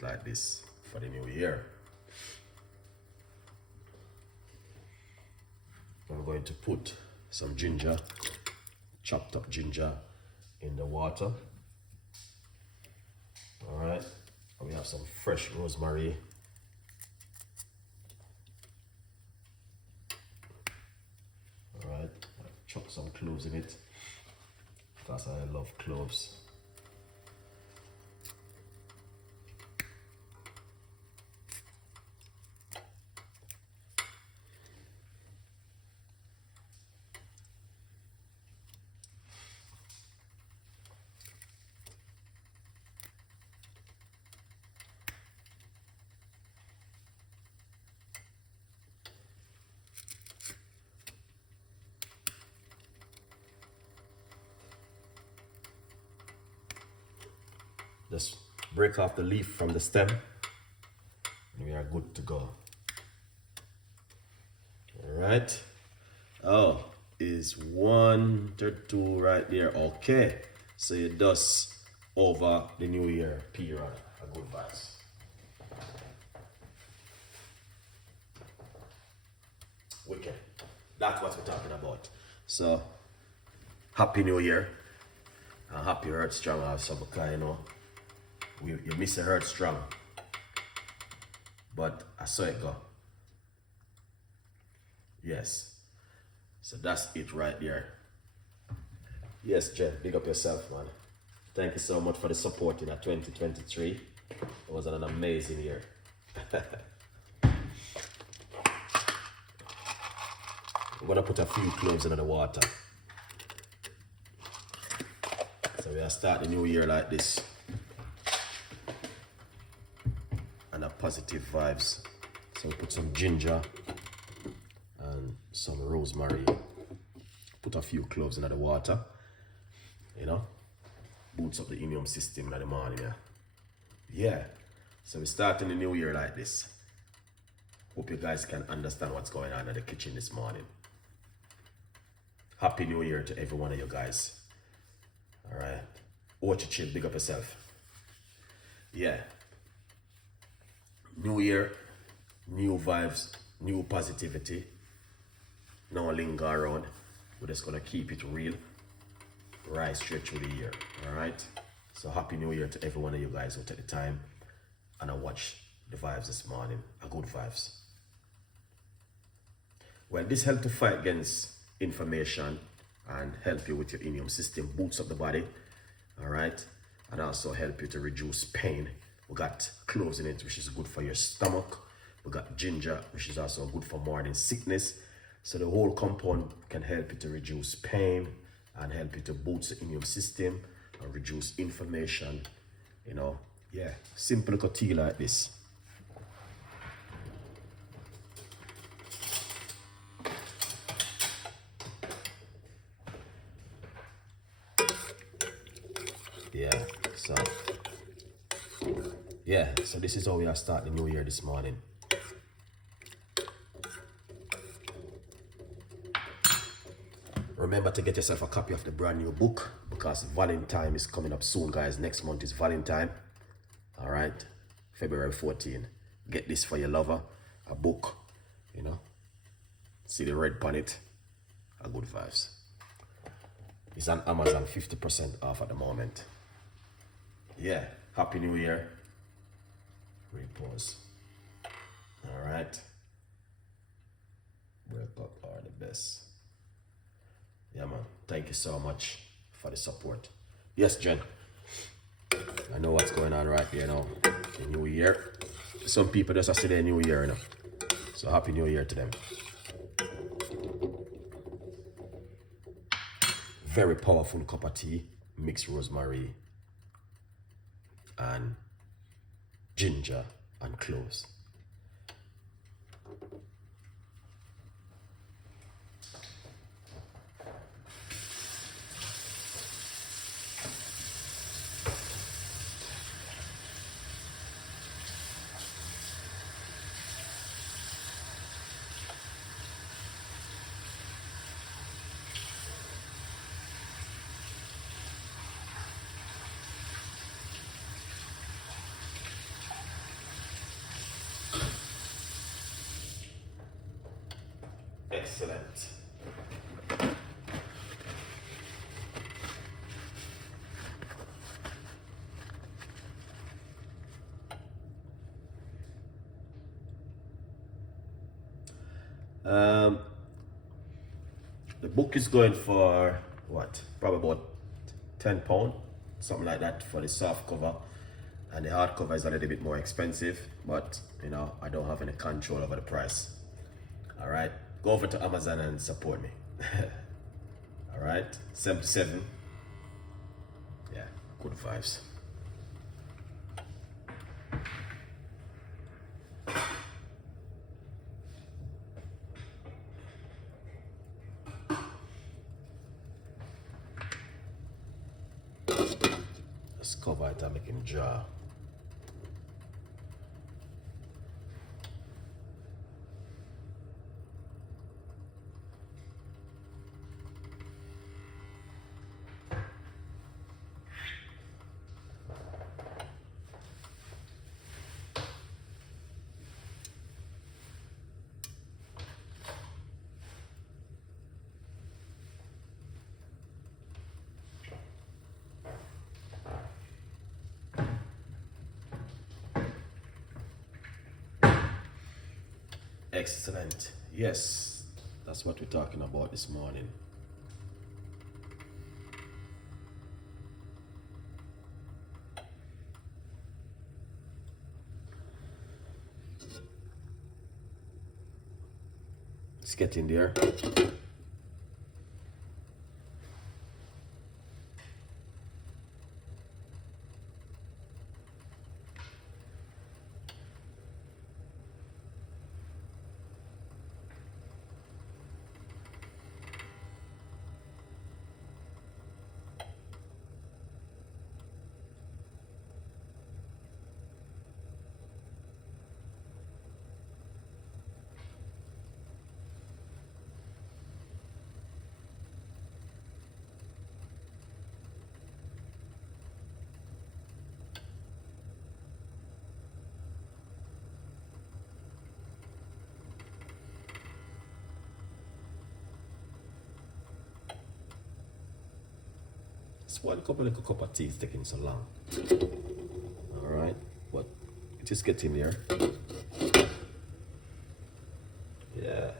it like this for the new year. I'm going to put some ginger, chopped up ginger, in the water. All right, and we have some fresh rosemary. All right, chop some cloves in it because I love cloves. Just break off the leaf from the stem and we are good to go. All right. Oh, is 1:32 right there. Okay. So it does over the new year period. A good vibes. Wicked. That's what we're talking about. So, happy new year. And happy Earth Strong also because you know you miss a Earth Strong. But I saw it go. Yes. So that's it right there. Yes, Jen, big up yourself, man. Thank you so much for the support in 2023. It was an amazing year. We're gonna put a few cloves in the water. So we are starting the new year like this. And a positive vibes. So we put some ginger and some rosemary. Put a few cloves in the water. You know, boosts up the immune system in the morning. Yeah. So we're starting the new year like this. Hope you guys can understand what's going on in the kitchen this morning. Happy New Year to every one of you guys. All right. Watch your chill, big up yourself. Yeah. New year, new vibes, new positivity. No linger around. We're just gonna keep it real. Right straight through the year. All right. So happy New Year to every one of you guys who take the time and I watch the vibes this morning. A good vibes. Well, this helps to fight against inflammation and help you with your immune system, boosts up the body, all right, and also help you to reduce pain. We got cloves in it, which is good for your stomach. We got ginger, which is also good for morning sickness. So the whole compound can help you to reduce pain and help you to boost the immune system and reduce inflammation. You know, yeah, simple little tea like this. So this is how we are starting the new year this morning. Remember to get yourself a copy of the brand new book because Valentine is coming up soon, guys. Next month is Valentine. All right, February 14. Get this for your lover, a book, you know. See the red on it, a good vibes. It's on Amazon, 50% off at the moment. Yeah, Happy New Year. Repose. All right. Wake up are the best. Yeah, man. Thank you so much for the support. Yes, Jen. I know what's going on right here now. The New Year. Some people just say their New Year, you know. So Happy New Year to them. Very powerful cup of tea. Mixed rosemary and ginger and cloves. Excellent. The book is going for what? Probably about £10, something like that for the soft cover. And the hard cover is a little bit more expensive, but you know, I don't have any control over the price. All right, go over to Amazon and support me. All right, 77. Yeah, good vibes. Let's cover it and make him jar. Excellent. Yes, that's what we're talking about this morning. Let's get in there. That's why a couple of cup of tea is taking so long. All right, but just get in there. Yeah,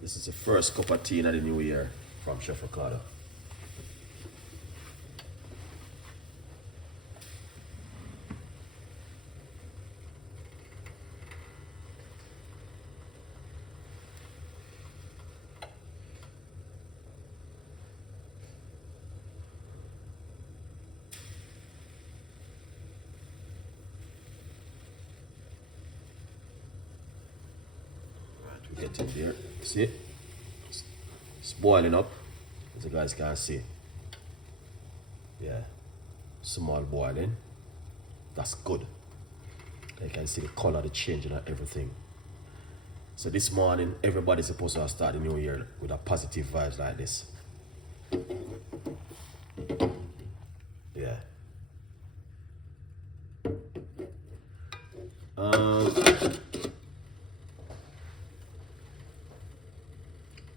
this is the first cup of tea in the new year from Chef Ricardo. Get in there, see it? It's boiling up, as you guys can see. Yeah, small boiling. That's good. You can see the color, the change and everything. So this morning, everybody's supposed to start the new year with a positive vibes like this. Yeah.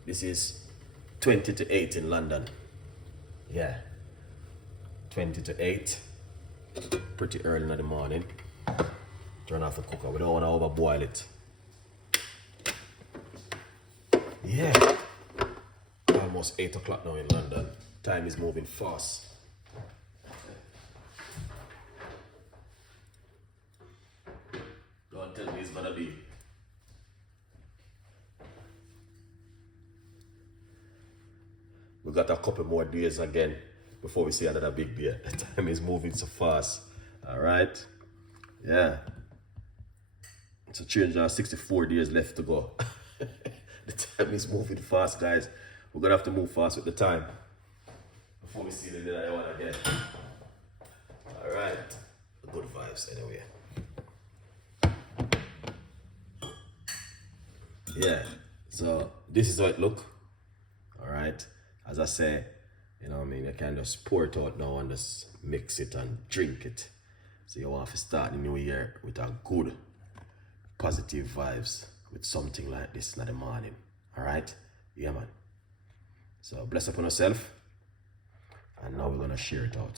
This is 20 to 8 in London. Yeah. 20 to 8. Pretty early in the morning. Turn off the cooker. We don't want to overboil it. Yeah. Almost 8 o'clock now in London. Time is moving fast. Don't tell me it's gonna be. We got a couple more days again before we see another big day. The time is moving so fast. All right. Yeah. It's a change now. 64 days left to go. The time is moving fast, guys. We're gonna have to move fast with the time before we see the day one again. All right. Good vibes anyway. Yeah. So this is how it look. All right. As I say, you know what I mean, you can just pour it out now and just mix it and drink it. So you want to start the new year with a good, positive vibes with something like this in the morning. All right? Yeah, man. So bless upon yourself. And now we're gonna share it out.